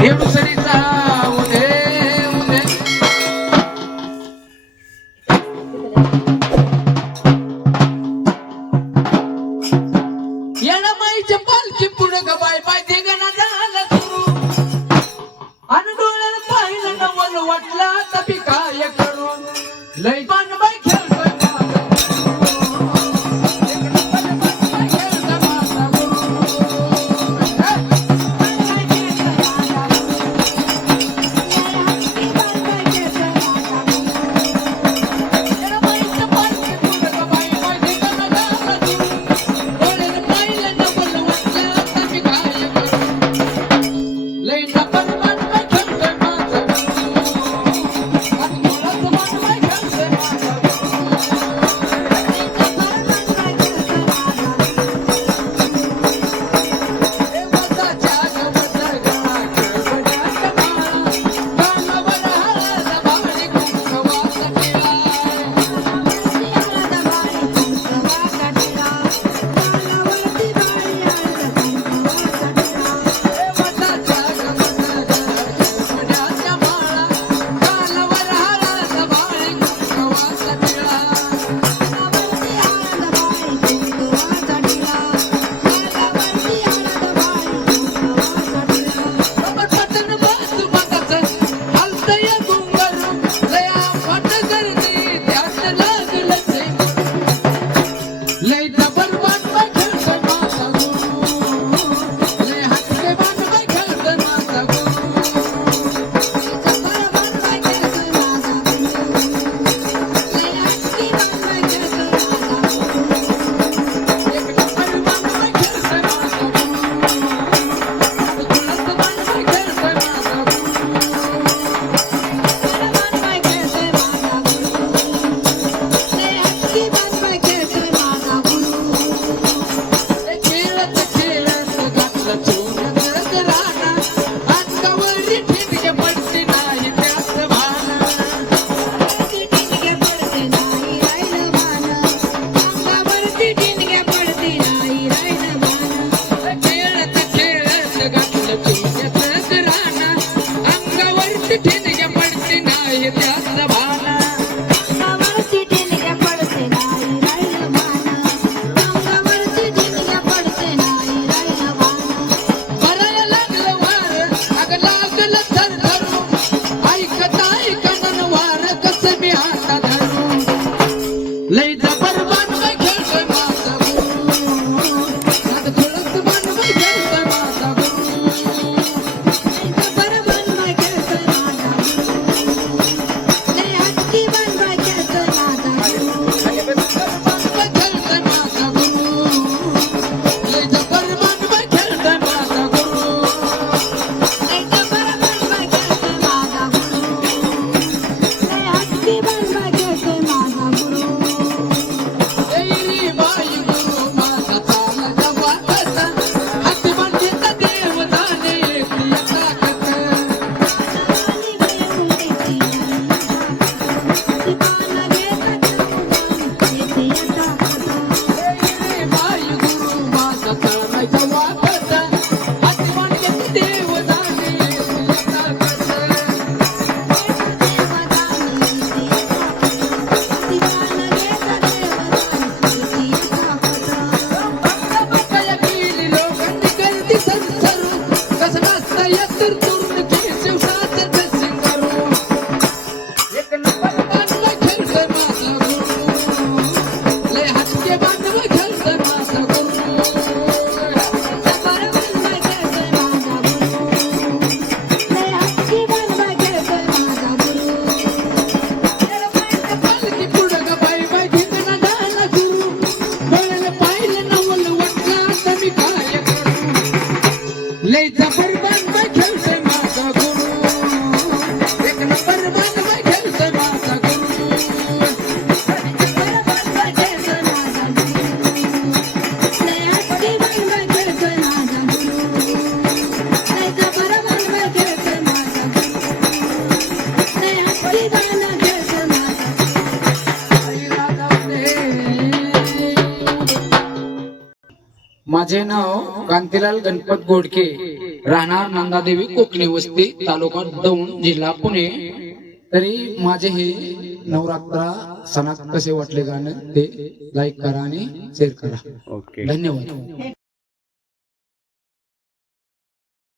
हेडुसरीचा उदे उदे येणं माईच्या पालखी पुढं ग बाय बाय देगना झाला सुरू आणि डोळ्यानं पाहिलं नवल वाटलं आता बी काय करू लय पान बाय खेळतोय माझा माझे नाव कांतीलाल गणपत गोडके, राहणार नंदादेवी कोकणी वस्ती तालुका दौंड जिल्हा पुणे. तरी माझे हे नवरात्र सणात कसे वाटले गाणं ते लाईक करा आणि शेअर करा. ओके. धन्यवाद.